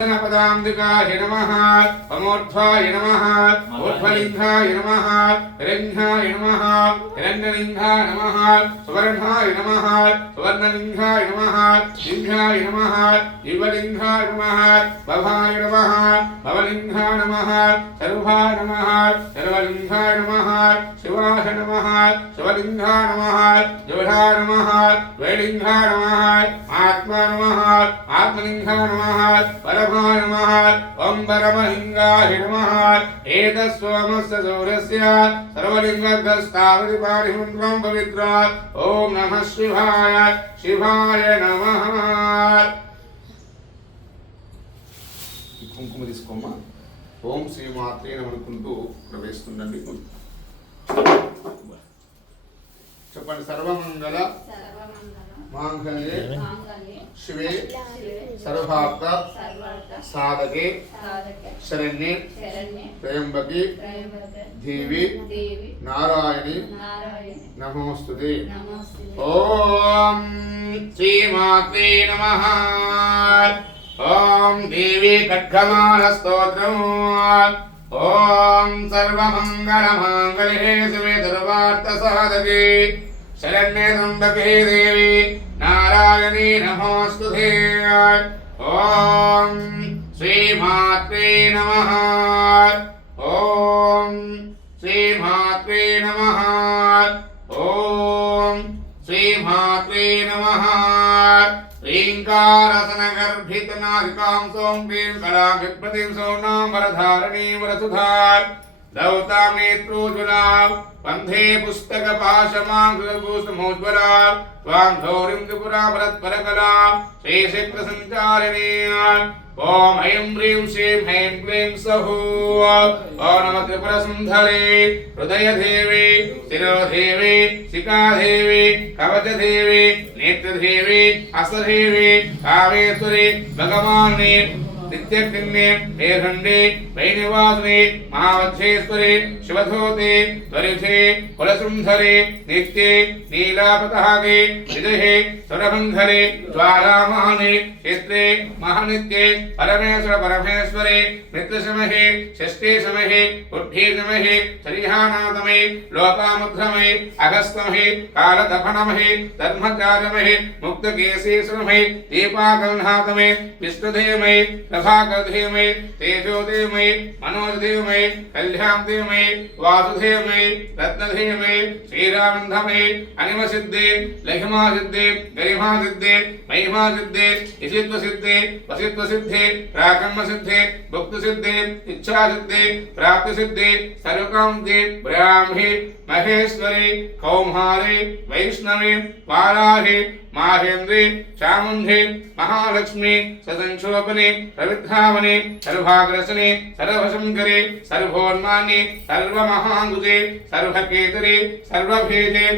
पदाम्बिकाय नमः अमूर्ध्वाय नमः ऊर्ध्वलिङ्गाय नमः हिरण्याय नमः हिरण्यलिङ्गाय नमः सुवर्णाय नमः सुवर्णलिङ्गाय नमः लिङ्गाय नमः दिव्यलिङ्गाय नमः भवाय नमः भवलिङ्गाय नमः सर्वाय नमः सर्वलिङ्गाय नमः शिवाय नमः शिवलिङ्गाय नमः जोधाय नमः वैलिङ्गाय नमः आत्मा नमः आत्मलिङ्गाय नमः परमाय नमः ओम परमलिंगाय नमः एतस्वमस्य सौरस्य सर्वलिंगस्थावरिपारिहुं पवित्र ओम नमः शिवाय शिवाय नमः కుంకుమ తీసుకోమ్మా ఓం శ్రీ మాత్రే నమః అనుకుంటూ ప్రవేశిస్తుండండి చెప్పండి సర్వమంగళ मांगल्ये शिवे सर्वार्थ साधके शरण्ये त्र्यंबके देवी नारायणी नमोस्तुते ओम श्री मात्रे नमः ओम देवी खड्गमाल स्तोत्रम् ओम सर्वमंगल मांगल्ये शिवे सर्वार्थ साधके शरण्ये त्र्यंबके देवी नारायणी नमोस्तुते ओम श्री मात्रे नमः ओम श्री मात्रे नमः ओम श्री मात्रे नमः ह्रींकारसनगर्भितनादिकां सों क्लीं कलाभिप्रतिं सौनां वरधारणीं वरसुधार दौतामेत्रोज्वला वंदे पुस्तक पाशमांगुष्टमोज्वला त्वां धौरिं त्रिपुरा भरत्परकला शेषक्र संचारिणी ओम ऐं ह्रीं श्रीं ऐं क्लीं सहुः ओम नमः त्रिपुर सुंदरे हृदय देवी शिरो देवी शिखा देवी कवच देवी नेत्र देवी हस्त देवी कामेश्वरी भगवानी नित्यकृण्ये हेखण्डे वैनिवासने महावच्छेश्वरे शिवधूते त्वरिषे कुलसुंधरे नित्ये नीलापताके विजहे सुरबन्धरे ज्वालामाने क्षेत्रे महानित्ये परमेश्वर परमेश्वरे नित्यसमहे षष्ठे समहे बुद्धे समहे श्रीहानातमे लोपामुद्रमे अगस्तमहे कालदफनमहे धर्मचारमहे मुक्तकेशेश्वरमहे दीपाकल्हातमे विष्णुदेवमे प्रभाकरदेवमय तेजोदेवमय मनोजदेवमय कल्याणदेवमय वासुदेवमय रत्नदेवमय श्रीरामन्धमय अनिमसिद्धे लहिमासिद्धे गरिमासिद्धे महिमासिद्धे इसित्वसिद्धे वसित्वसिद्धे प्राकर्मसिद्धे भुक्तिसिद्धे इच्छासिद्धे प्राप्तिसिद्धे सर्वकामदे ब्राह्मी महेश्वरी कौमारे वैष्णवे वाराहे माहेन्द्रे चामुण्डे महालक्ष्मी सदंशोपने प्रविद्धावने सर्वाग्रसने सर्वशंकरे सर्वोन्माने सर्वमहांगुजे सर्वकेतरे सर्वभेदे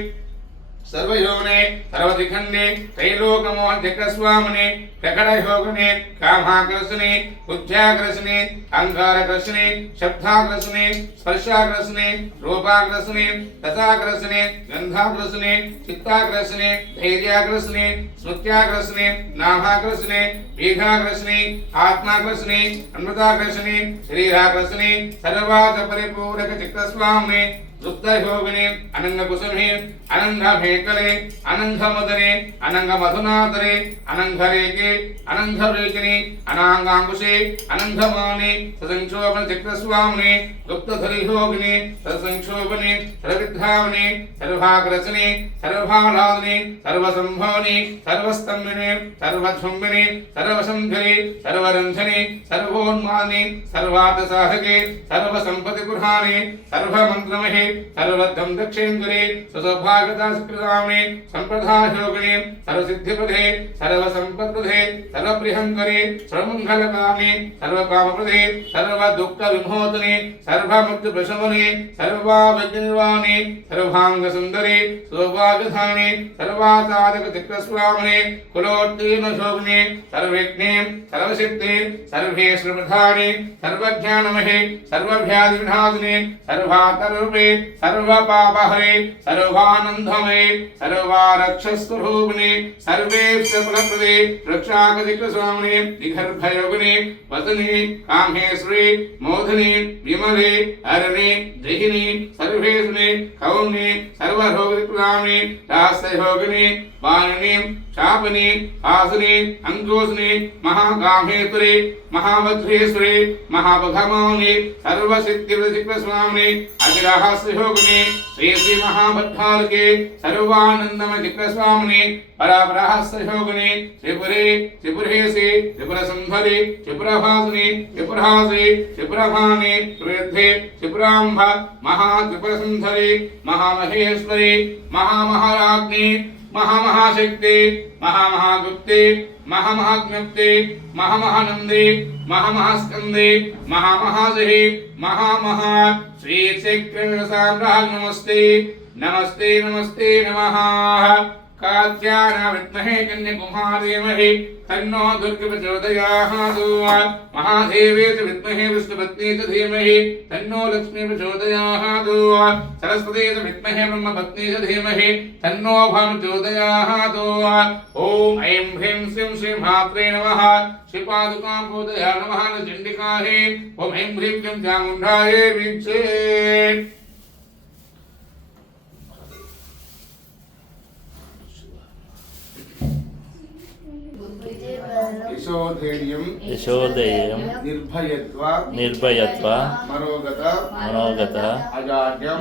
सर्वयोने सर्वदिखन्ने त्रैलोकमोहजकस्वामने प्रकटयोगने कामाग्रसने बुद्ध्याग्रसने अहंकारग्रसने शब्दाग्रसने स्पर्शाग्रसने रूपाग्रसने रसाग्रसने गंधाग्रसने चित्ताग्रसने धैर्याग्रसने स्मृत्याग्रसने नामाग्रसने वेदाग्रसने आत्माग्रसने अमृताग्रसने शरीराग्रसने सर्वार्थ परिपूरक चित्तस्वामने दुग्धयोगिने अनंगकुसुमे अनंगमेकले अनंगमदने अनंगमधुनादरे अनंगरेके अनंगरेकिने अनांगांकुशे अनंगमाने सदंशोभन चित्रस्वामने गुप्तधरियोगिने सदंशोभने सर्वविद्धावने सर्वाग्रसने सर्वभालादने सर्वसंभवने सर्वस्तंभने सर्वध्वंबने सर्वसंधरे सर्वरंधने सर्वोन्मादने सर्वार्थसाधके सर्वसंपत्तिपुराणे सर्वमंत्रमहे सर्वद्धं दक्षेन्द्रे सुसौभाग्यता सुकृतामणे संप्रदायोगिने सर्वसिद्धिप्रदे सर्वसंपत्प्रदे सर्वप्रियंकरे सर्वमंगलकामे सर्वकामप्रदे सर्वदुःखविमोचने सर्वमुक्तिप्रशमने सर्वाभक्तिनिर्वाणे सर्वांगसुन्दरे सौभाग्यधाने सर्वासाधकचित्तस्वामने कुलोत्तीर्णशोभने सर्वविघ्ने सर्वसिद्धे सर्वेश्वरप्रधाने सर्वज्ञानमहे सर्वव्याधिविनाशने सर्वातरूपे सर्वपापहरे सर्वानन्दमये सर्वारक्षस्वरूपिणे सर्वेभ्य फलप्रदे रक्षाकचित्रस्वामिने निगर्भयोगिने वदने कामेश्वरे मोदने विमले हरणे जहिने सर्वेशने कौने सर्वरोगप्रदाने रास्ययोगिने वाणिने शापने आसने अंकुशने महाकामेश्वरे महावध्रेश्वरे महाभगवाने सर्वसिद्धिप्रसिद्धस्वामिने अतिरहस्ययोगिने श्री श्री महाभट्टारके सर्वानंदमय चित्रस्वामिने परापरहस्ययोगिने त्रिपुरे त्रिपुरेशे त्रिपुरसुंदरे त्रिपुरभासने त्रिपुरहासे त्रिपुरभाने त्रिवृद्धे त्रिपुरांब महात्रिपुरसुंदरे महामहेश्वरे महामहाराज्ञे महामहाशक्ति महामहागुप्ते महामहाज्ञप्ते महामहानंदे महामहास्कंदे महामहासहे महामहा श्री चक्र साम्राज्ञ नमस्ते नमस्ते नमस्ते नमः कात्यायनाय विद्महे कन्याकुमारीमहे तन्नो दुर्गे प्रचोदयात् महादेवे च विद्महे विष्णुपत्नी च धीमहि तन्नो लक्ष्मी प्रचोदयात् सरस्वती च विद्महे ब्रह्मपत्नी च धीमहि तन्नो भानु प्रचोदयात् ॐ ऐं ह्रीं श्रीं श्री मात्रे नमः श्रीपादुकां पूजया नमः चण्डिकायै ॐ ऐं ह्रीं क्लीं चामुण्डायै वीक्षे यशोधेयं निर्भयत्व मनोगत अजाड्यं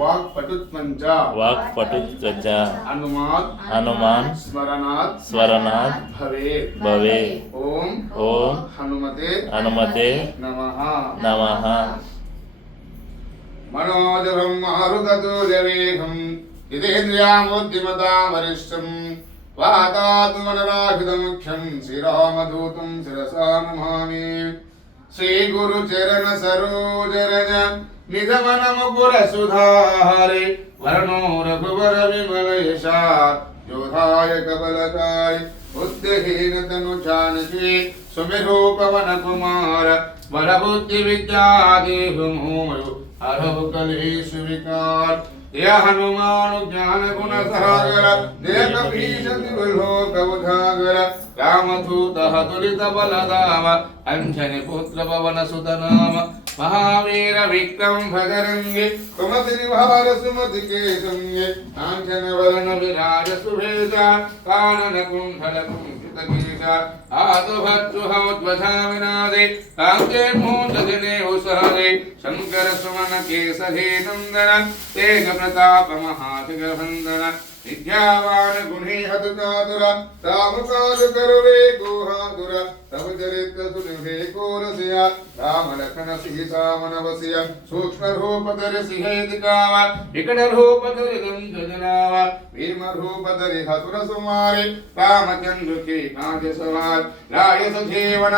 वाक्पटुत्वञ्च हनुमान् स्मरणात् भवेत् ॐ हनुमते नमः मनोजवं मारुततुल्यवेगं यदेन्द्रियामुद्दिमतां वरिष्ठं वातात्मनराभिदमुख्यं श्रीरामदूतं शिरसा नमामि श्रीगुरुचरण सरोजरज निधमनमुकुरसुधारे वर्णो रघुवर विमल यशात् योधाय कबलकाय बुद्धिहीन तनु जानकी सुमिरो पवन कुमार बलबुद्धि विद्या देहु मोयो हरहु कलेश विकार जय हनुमान ज्ञान गुण सागर जय कपीश लोक उजागर रामदूत तुलित बलधाम अंजनी पुत्र पवन सुत नाम महावीर विक्रम भजरंगे कुमति निभार सुमति के संगे कांचन वरण विराज सुभेजा कानन कुंडल कुंठित केशा आदभद्रुहौध्वजा विनादे कांचे मूंडजने उसहरे शंकर सुमन केसरी नंदन तेज प्रताप महातिगवंदन विद्यावान गुणी हतु चातुर राम काज करवे गोहातुर तब चरित्र सुनिभे को रसिया राम लखन सीता मन बसिया सूक्ष्म रूप धरि सिंह दिखावा विकट रूप धरि लंक जलावा भीम रूप धरि हसुर सुमारे रामचंद्र के काज सवार राय सजीवन